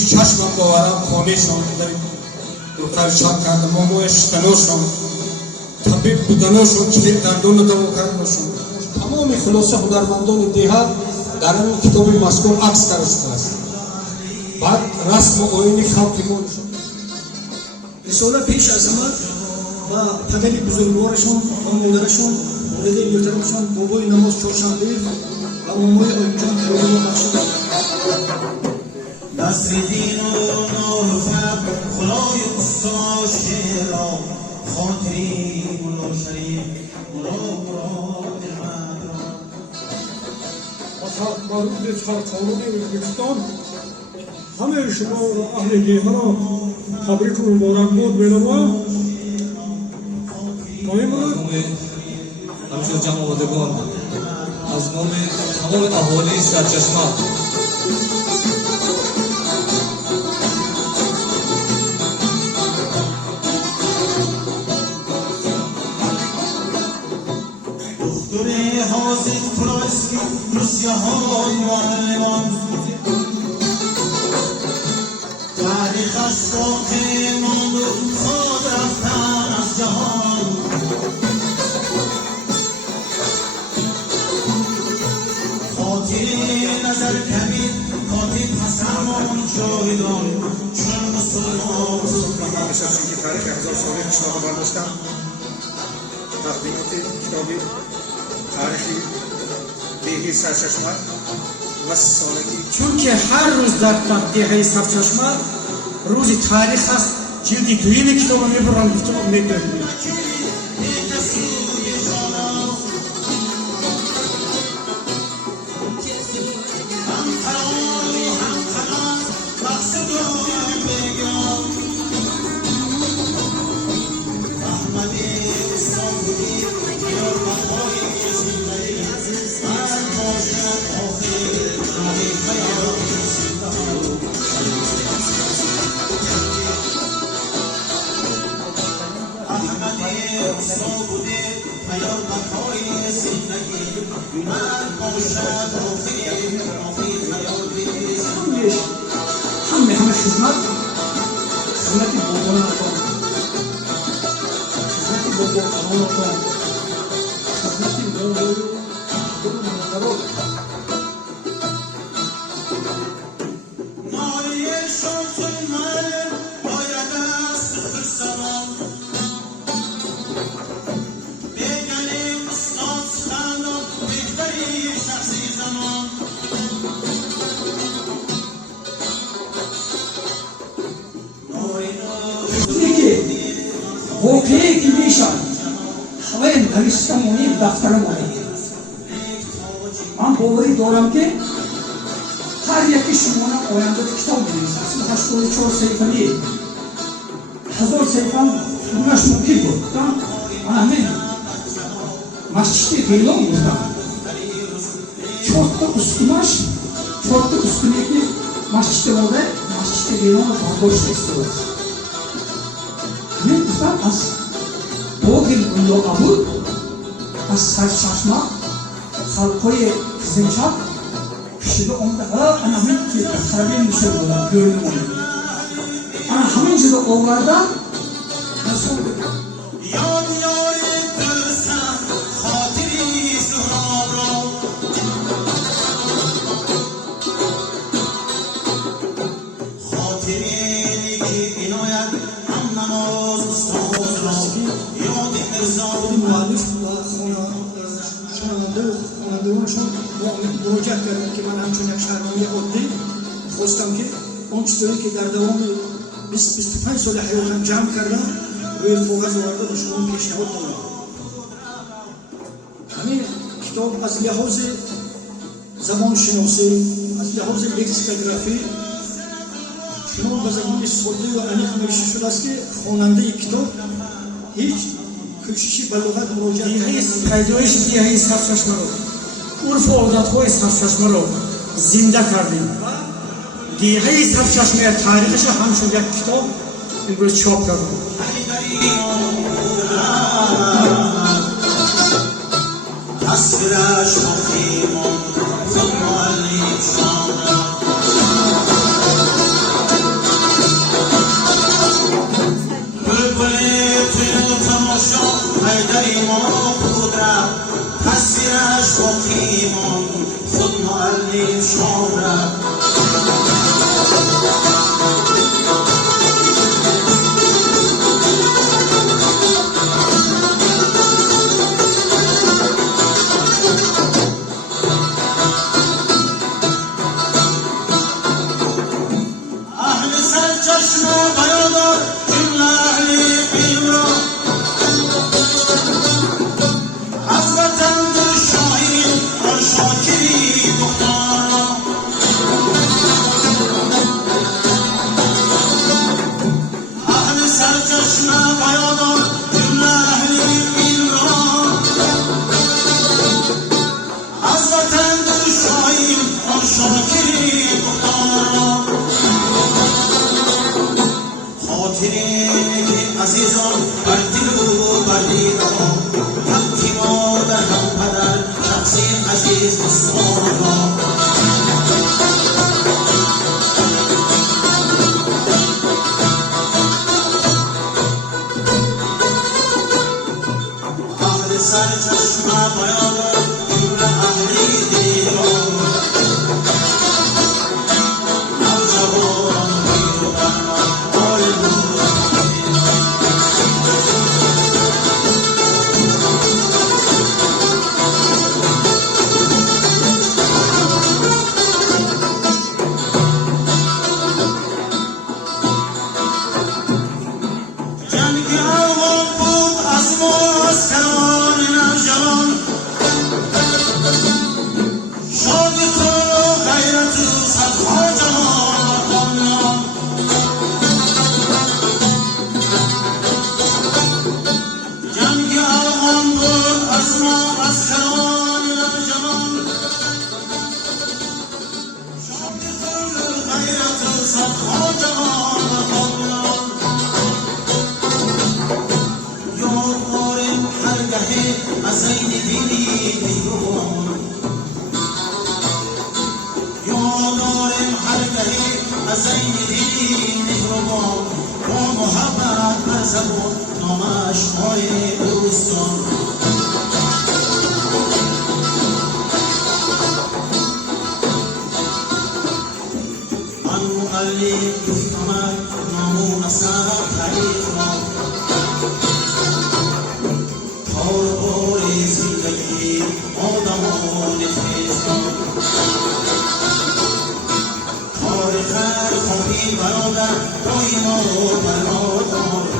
پیش چشمم باورم خانهشان در دختر شب کردم مامایش تناشان طبیب بودناشان کلید دندان دو کردناشان تمام خلاصه هنرمندان دیهات در این کتاب مذکور عکس کرده است. بعد رسم و آیین خلق ما رساله پیش از همه و پدری بزرگوارشون و مادرشون مورد محترمشون بابای نماز چهارشنبه و مامای آیینجان خیلی بخشیده نصر دین و نور و فر خلای استا شیرا خاطری مولا شریف مراد مدران و مرود چهارکانون ازبکستان همه شما و اهل دیها را تبریک و مبارکباد می‌نمایم. همچون جمع آمدگان از نام تمام اهالی سرچشمه دختر حاضر فرانسکی روسیه های معلمان تاریخش باقی ماند و خواب رفتن از جهان خاطر نظر کبیر کاتب حسن جاویدان چون مسلمان من نشستم که تاریخ 1000 ساله پیشنهاد برداشتم تقدیمات کتابی تاریخی دیهی سرچشمه و سالگی چون که هر روز در دیهه سرچشمه روزی تاریخ است جلدی دویم کتاب میبرم کتاب میدونم همه خدمت خدمتی بابان آقا خدمتی بابان آقا خدمتی بابان آقا واقعی که میشن همه نوشتم اونی دفترم اونی من باوری دارم که هر یکی شما آینده کتاب بنویسید 84 صفحه نیست 1000 صفحه خونش ممکن بود من همین مسجد غیلان بودم 4 تا اسکونش 4 تا اسکونی که مسجد بوده مسجد غیلان رو برداشت استفاده همین گفتم از باقی اونجا بود از سرچشمه خلقای زنچاب شده آمده انا همین که خرابی میشه بودم گرنه مونده انا همین جدا آوردم نسون بودم مراجعه کردم که من همچون یک شهرنامه عادی خواستم که اون چیزایی که در دوام 20-25 سال حیاتم جمع کردم روی کاغذ آورده به شما پیشنهاد دادم. همین کتاب از لحاظ زبان شناسی از لحاظ لکسیکوگرافی شما به زبان ساده و عمیق نوشته شده است که خواننده کتاب هیچ کوششی به لغت مراجعه نکرده. پیدایش دیهه سرچشمه رو عرف و عادت‌های سرچشمه رو زنده کردیم. دیهه سرچشمه تاریخش همچون یک کتاب امروز چاپ کردیم. تصویرش مخیمان خود معلیم شانه عزیزان بر دل و بر دیدار حقی ما در هم پدر شخصی عزیز عثمان را اهل سر چشمه بیادر جور اهلی دیران نوجوان پیر و برمان آرزو جنگ آوان بود از ما اسکران نوجوان شادی کن و غیرت و صدها جوان قومیان جنگ آوان بود از ما اسکران نوجوان شادی کن و غیرت و صدها جوان قومیان یادگارم هرگهی از این دلی مهربان یادگارم هرگهی از این دلی مهربان با محبت بر زبان نامش های دوستان من معلم گفتمک نام و نسب تاریخ را تار زندگی آدمان خیزان تاریخ خواهی برادر دایما برادر